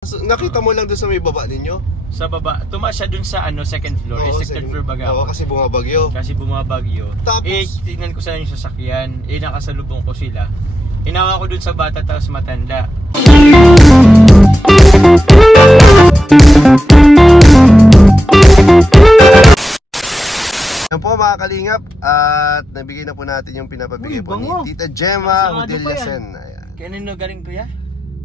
So, nakita mo lang doon sa may baba ninyo? Sa baba, tumaas siya dun sa ano, second floor. Second floor baga. Oo, kasi bumabagyo. Tapos, tingnan ko sana yung sasakyan. Nakasalubong ko sila. Hinawa ko dun sa bata tapos matanda. Yan po mga kalingap. At nabigay na po natin yung pinapabigay po ni Tita Gemma Hodillasen. Kanino galing kuya?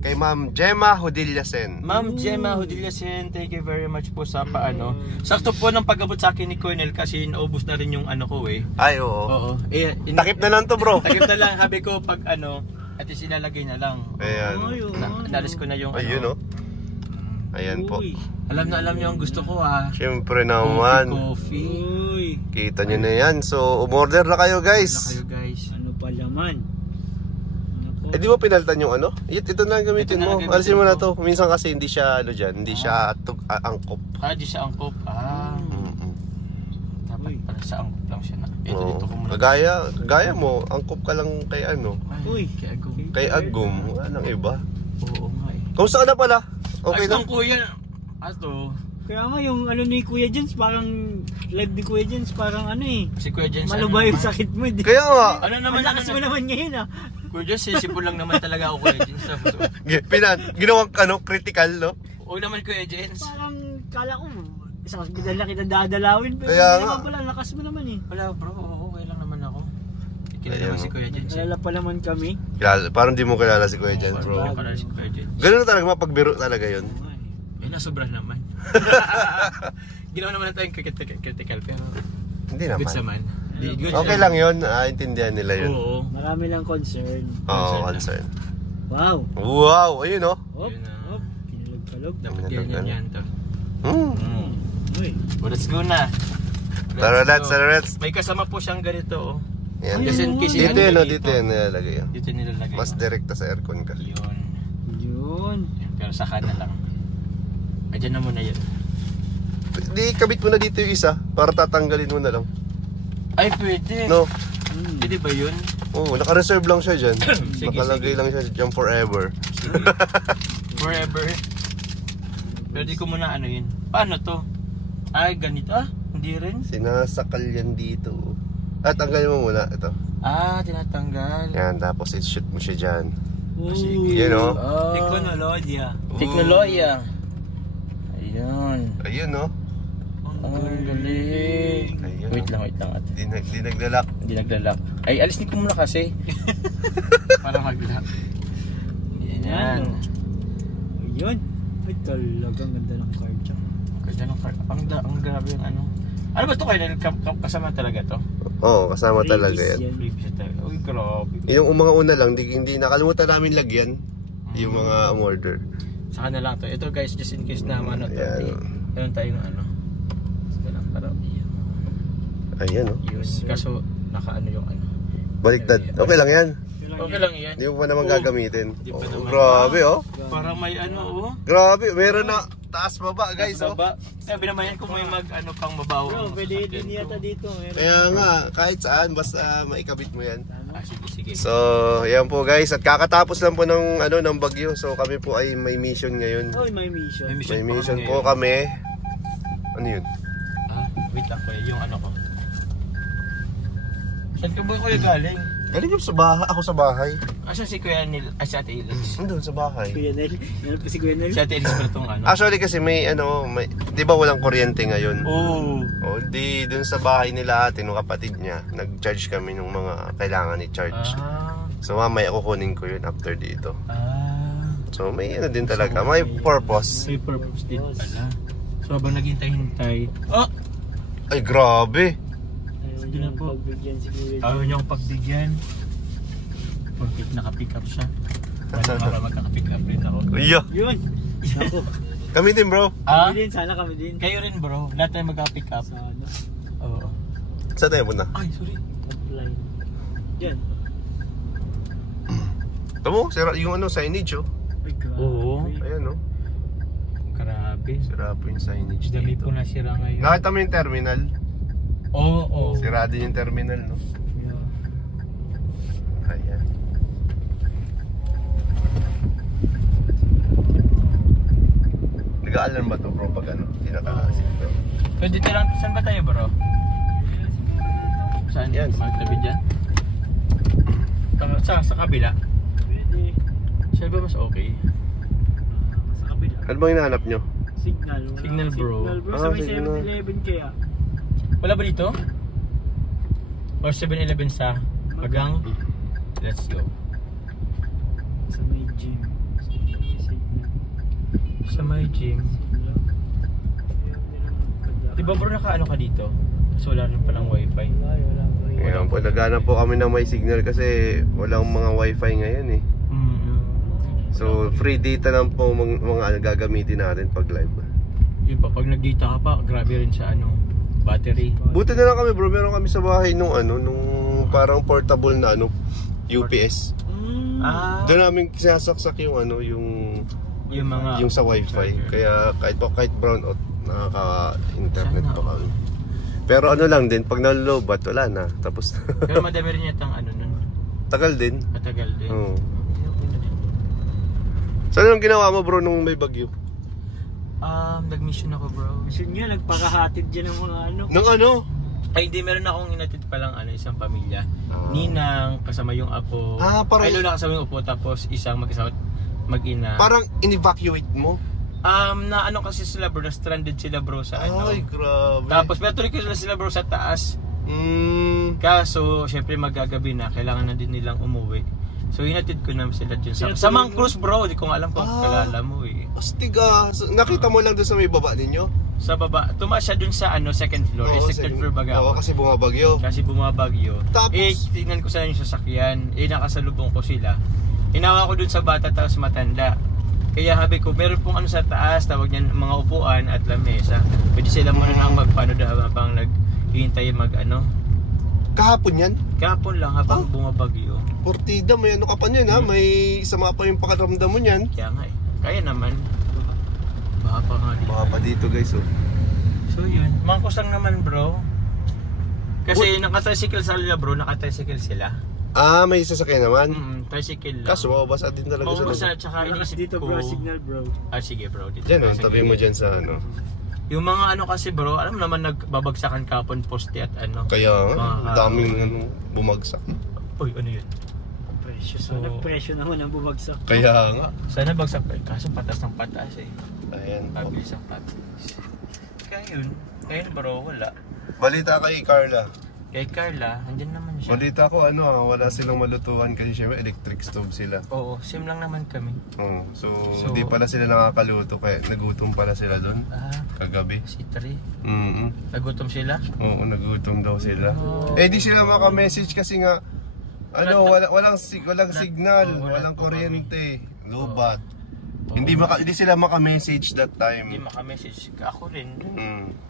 Kay Ma'am Gemma Hodillasen. Ma'am Gemma Hodillasen, thank you very much po sa paano. Sakto po ng pag-abot sa akin ni Colonel kasi naubos na rin yung ano ko eh. Ay oo. Oo. Takip na lang to bro. Takip na lang, habi ko pag ano, at ilalagay na lang. Ayan. Nalis ko na yung ayun ano. Ayan po. Alam na alam niyo ang gusto ko ah. Siyempre naman. Coffee. Kita nyo na yan. So umorder na kayo guys. Ano pa laman? Eh di mo pinalitan yung ano? Ito na gamitin mo. Alisin mo na to. Minsan kasi hindi siya ano dyan. Hindi siya angkop. Di siya angkop. Dapat pala sa angkop lang siya na. Dito ko muna. Kagaya mo. Angkop ka lang kay ano. Kay Agum. Wala nang iba. Oo nga eh. Kamusta ka na pala? Okay na? Kuya. Ato. Kaya nga yung ano ni Kuya Jens, parang live ni Kuya Jens, parang ano eh. Si Kuya Jens. Malubay yung sakit mo. Kaya nga. Ano naman lakas mo naman ngayon ah. Kuya Jens, sisipon lang naman talaga ako Kuya Jens. Ginawang ano, critical no? Oo naman Kuya Jens. Parang kala ko, isang hospital na kita dadalawin. Pero kaya nga. Pala, lakas mo naman eh. Wala bro, okay lang naman ako. Kilala mo si Kuya Jens. Kilala pa naman kami. Parang di mo kilala si Kuya Jens bro. Si Kuya Jens. Ganun na talaga, mapagbiro talaga yun. Nasobra naman. Ginawa naman natin critical pero hindi naman. goods naman. Okay lang yun, intindihan nila yun. Oo. Marami lang concern. Oo, concern. Wow. Wow, ayun oh. Kinalog-kalog. Dapat ganyan yan to. Uy. Well, let's go na. Let's. May kasama po siyang ganito oh. Yan. Dito yun nilalagay yun. Dito nilalagay. Mas direkta sa aircon ka. Yun. Pero saka na lang. Ayan na muna yun. Di kabit mo na dito yung isa para tatanggalin mo na lang. Ay pwede. No. Pwede ba yun? Oo, naka-reserve lang siya dyan. Sige, Nakalagay lang siya dyan forever. Forever. Pero di ko muna ano yun. Paano to? Ay ganito hindi rin. Sinasakal yan dito. Tanggalin mo muna ito. Tinatanggal. Yan, tapos i-shoot mo siya dyan. Sige. Yun o. Teknolohiya. Teknolohiya. Ayun no? Ang galing. Ayun, Wait lang ate. Di naglalak. Hindi naglalak. Ay, alis ko muna kasi. Para mag-lock. Yan. Ayun. Ay talagang ganda ng card siya. Ganda ng card. Ang grabe yung ano. Ano ba ito kayo? Kasama talaga to? Oo, kasama talaga yan. Uy, grabe. Yung mga una lang, hindi nakalimutan namin lagyan. Yung mga order. Saka na lang to. Ito guys, just in case na ano to. Meron tayong ano. Ito lang para. Ayan o. Kaso naka-ano yung ano. Baliktad. Okay lang yan. Okay lang yan. Hindi mo pa naman gagamitin. Grabe oh. Para may ano Grabe, meron na taas baba guys oh. Sabi naman yan kung may mag ano pang mabaho. Bro, pwede din yata dito. Kaya nga, kahit saan basta maikabit mo yan. Sige. So, ayan po guys, at kakatapos lang po ng ng bagyo. So kami po ay may mission ngayon. Oh, may mission. May mission po kami. Ano yun? Wait lang po, yung ano ko. Saan ka ba kuya galing? Galing yung sa bahay, ako sa bahay. Asan si Kuya Nil? Si Ate Ilis? Doon sa bahay. Kuya Nel. Yan po si Kuya Nel. Si Ate Ilis pala itong ano? Actually kasi may di ba walang kuryente ngayon? Oo. Di dun sa bahay nila ate, nung kapatid niya, nag-charge kami ng mga kailangan i-charge. So mamaya kukunin ko yun after dito. So may din talaga, may purpose. May purpose din pala. So habang naghintay-hintay. Ay grabe! Ayaw niyang pagbigyan si Kuya Jens. Ayaw niyang pagbigyan. Porque naka-pick up siya. Para magkaka-pick up rin ako. Iya! Yun! Ako. Kami din bro. Kami din, sana kami din. Kayo rin bro. Lahat tayo magka-pick up. Sana. Oo. Saan tayo muna? Ay, sorry. Apply. Diyan. Tamo, yung signage oh. Ay, grabe. Oo. Ayan oh. Grabe. Sira po yung signage Dami dito. po nasira ngayon. Nakita mo yung terminal? Oo. Sira din yung terminal no? Ayan. Nag-aalarm ba to bro pag ano? Hindi naka-signal. So dito lang, saan ba tayo bro? Saan? Yan. Magtabi dyan? Sa kabila? Pwede. Siya ba mas okay? Sa kabila. Ano bang hinahanap nyo? Signal. Wala Signal, bro. Signal bro. Ah, Sa may signal. 7-Eleven kaya. Wala ba dito? Or 7-Eleven sa Magang? Let's go. Sa may gym. Signal. Sa may gym. Di ba bro naka-ano ka dito? Kasi wala rin palang wifi. Ay, wala pa rin. Ngayon po, naghanap po kami ng may signal kasi walang mga wifi ngayon eh. So free data lang po mga gagamitin natin pag live. Yun pa, pag nag-data ka pa, grabe rin sa ano, battery. Buti na lang kami bro, meron kami sa bahay nung parang portable na UPS. Doon namin sinasaksak yung Yung mga yung sa wifi. Kaya kahit brown out nakaka-internet pa kami. Pero ano lang din, pag nalulobat, wala na. Tapos Pero madami rin yatang ano nun. tagal din. Matagal din. Oo. So anong ginawa mo bro nung may bagyo? Nag-mission ako bro. Mission nga, nagpakahatid dyan ng mga ano. Nung ano? Ay hindi, meron akong hinatid palang isang pamilya. Ninang, kasama yung apo. Parang Ay lola kasama yung apo, tapos isang mag-ina. parang in-evacuate mo? Na ano kasi sila bro, na-stranded sila bro sa ano. Ay, grabe. Tapos patuloy ko sila bro sa taas. Kaso, syempre magagabi na, kailangan na din nilang umuwi. So hinatid ko na sila dyan sa Mang Cruz bro, di ko nga alam kung kalala mo eh. Astiga, nakita mo lang doon sa may baba ninyo? Sa baba, tumaas siya dun sa second floor, second floor baga Oo, ako. kasi bumabagyo. Kasi bumabagyo. Tapos? Tingnan ko sa yung sasakyan, nakasalubong ko sila. Hinawa ko dun sa bata tapos matanda. Kaya habi ko, meron pong sa taas, tawag niyan mga upuan at lamesa. Pwede sila muna nang magpanood habang naghihintay Kahapon yan? kahapon lang habang bumabagyo. Portida, may ano ka pa niyan ha? May sama pa yung pakiramdam mo niyan. Kaya nga eh. Kaya naman. Baka pa nga dito. Baka pa dito guys oh. So yun, mangkos lang naman bro. Kasi naka-tricycle sila bro, naka-tricycle sila. May sasakyan naman? Tricycle lang. Kaso mababasa din talaga Mababasa, tsaka Kasi inisip dito ko. bro, signal bro. Sige bro. Dito Diyan tabi mo dyan sa ano. Yung mga kasi bro, alam naman nagbabagsakan kapon poste at Kaya daming bumagsak. Uy, ano yun? Presyo. So, presyo naman ang bumagsak. Kaya nga. Sana bagsak pa. Kaso patas ng patas eh. Ayan. Pabilis ang patas. Kaya yun. Ngayon bro, wala. Balita kay Carla. Kay Carla, andyan naman siya. Balita ko wala silang malutuan kasi syempre electric stove sila. Oo, same lang naman kami. So hindi pala sila nakakaluto kaya nagutom pala sila doon kagabi. Si Tri. Nagutom sila? Oo, nagutom daw sila. Di sila maka-message kasi nga walang signal, walang kuryente, lobat. Hindi sila maka-message that time. Hindi maka-message. Ako rin.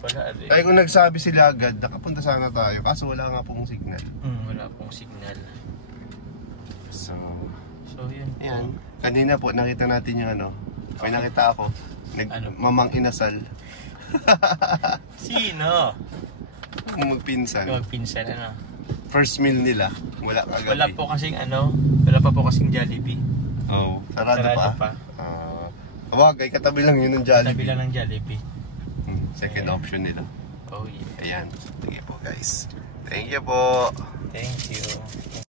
Wala rin. Kaya kung nagsabi sila agad, nakapunta sana tayo. Kaso wala nga pong signal. Wala pong signal. So yun. Yan. Kanina po, nakita natin yung may nakita ako. Mamang inasal. Sino? Magpinsan. Magpinsan, First meal nila. Wala kagabi. Wala pa po kasing Jollibee. Sarado pa. Wagay, katabi lang yun ng Jollibee. Katabi lang ng Jollibee. Second option nila. Oh yeah. Ayan. Sige po guys. Thank you po. Thank you.